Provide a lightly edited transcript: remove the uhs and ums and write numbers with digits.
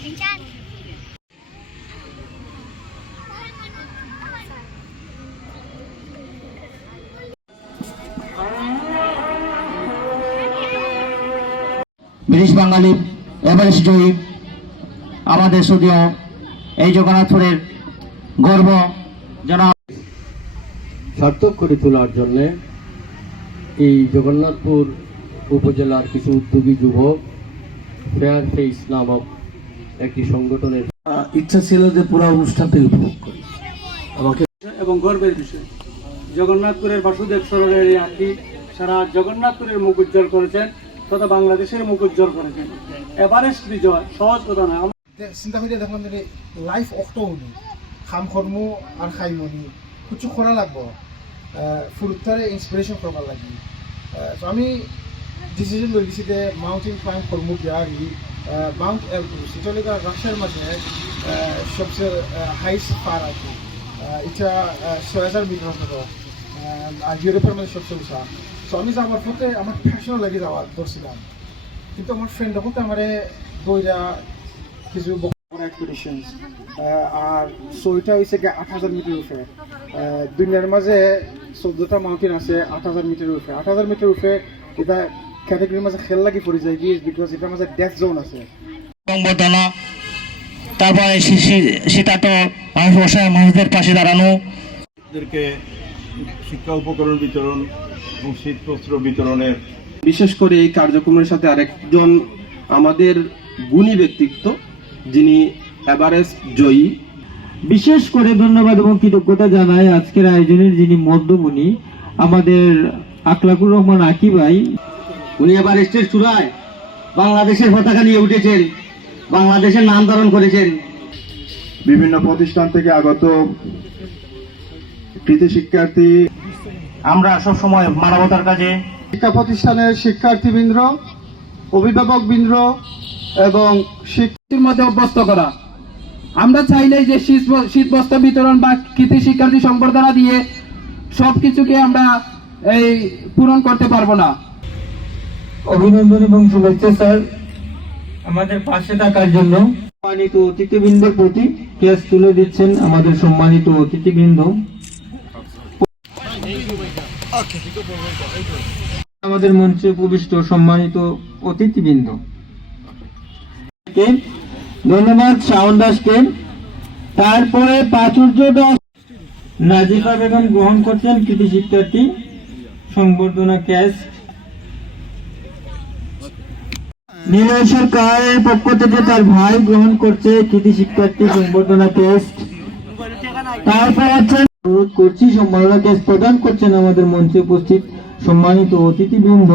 British বাঙালি Everest জয়ী আমাদের শুধু এই জগন্নাথপুরের গর্ব যেন সার্থক করে তোলার জন্য এই জগন্নাথপুর উপজেলার কিছু উদ্যোগী যুবক ফেয়ার ফেস নামক একটি সংগঠনের ইচ্ছা ছিল যে পুরো অনুষ্ঠানটি উপভোগ করি। আমাকে এবং গর্বের বিষয় জগন্নাথপুরের বাসুদেব সরোবরের এই আঁকি সারা জগন্নাথপুরের মুখ উজ্জ্বল করেছেন তথা বাংলাদেশের মুখ উজ্জ্বল করেছেন। এভারেস্ট বিজয় সহজ কথা নয়। চিন্তা করে দেখলাম যে লাইফ অক্টোনি খাম কর্ম আর খাইমনি কিছু করা লাগবো ফুরুত্তারে ইন্সপিরেশন করবার লাগি। তো আমি ডিসিশন লই দিছি যে মাউন্টেন ক্লাইম্ব করবো বিহারি মাউন্ট এলব্রুস এটা লেগে রাশিয়ার মাঝে সবচেয়ে হাইস্ট পার আর কি। এটা ৬,০০০ মিটার মতো আর ইউরোপের মধ্যে সবচেয়ে উঁচা। তো আমি যাওয়ার পথে আমার ফ্যাশন লেগে যাওয়া ধরছিলাম, কিন্তু আমার ফ্রেন্ডের পথে আমার বইরা কিছু এক্সপিডিশনস আর সইটা হয়েছে ৮,০০০ মিটার উঠে। দুনিয়ার মাঝে ১৪টা মাউন্টেন আছে ৮,০০০ মিটার উঠে। ৮,০০০ মিটার উঠে এটা ক্যাটাগরির মাঝে খেল লাগি পড়ে যায় কি বিকজ এটার মাঝে ডেথ জোন আছে। সংবর্ধনা, তারপরে সেটা তো অসহায় মানুষদের পাশে দাঁড়ানো, শিক্ষা উপকরণ বিতরণ এবং শীতবস্ত্র বিতরণের বিশেষ করে এই কার্যক্রমের সাথে আরেকজন আমাদের গুণী ব্যক্তিত্ব যিনি এভারেস্ট জয়ী। বিশেষ করে ধন্যবাদ এবং কৃতজ্ঞতা জানাই আজকের আয়োজনের যিনি মধ্যমণি আমাদের আকলাকুর রহমান আকি ভাই। উনি এভারেস্টের চূড়ায় বাংলাদেশের পতাকা নিয়ে উঠেছেন, বাংলাদেশের নাম ধারণ করেছেন। বিভিন্ন প্রতিষ্ঠান থেকে আগত কৃতি শিক্ষার্থী, আমরা সবসময় মানবতার কাজে শিক্ষা প্রতিষ্ঠানের শিক্ষার্থীবৃন্দ, অভিভাবকবৃন্দ এবং শিক্ষার্থীর মধ্যে অভ্যস্ত করা। আমরা চাইলেই যে শীতবস্ত্র বিতরণ বা কৃতি শিক্ষার্থী সংবর্ধনা দিয়ে সবকিছুকে আমরা এই পূরণ করতে পারবো না। অভিনন্দন এবং শুভেচ্ছা স্যার আমাদের পাশে থাকার জন্য। সম্মানিত অতিথিবৃন্দের প্রতি ক্রেস্ট তুলে দিচ্ছেন আমাদের সম্মানিত অতিথিবৃন্দ। আমাদের মঞ্চে উপবিষ্ট সম্মানিত অতিথিবৃন্দ, ধন্যবাদ শাওন দাসকে। তারপরে প্রাচুর্য দাস নাজিফা বেগম গ্রহণ করছেন কৃতি শিক্ষার্থী সংবর্ধনা ক্রেস্ট। নীলয় সরকারের পক্ষ থেকে তার ভাই গ্রহণ করছে কৃতি শিক্ষার্থী সংবর্ধনা ক্রেস্ট। তারপর অনুরোধ করছি সম্মাননা ক্রেস্ট প্রদান করছেন আমাদের মঞ্চে উপস্থিত সম্মানিত অতিথিবৃন্দ।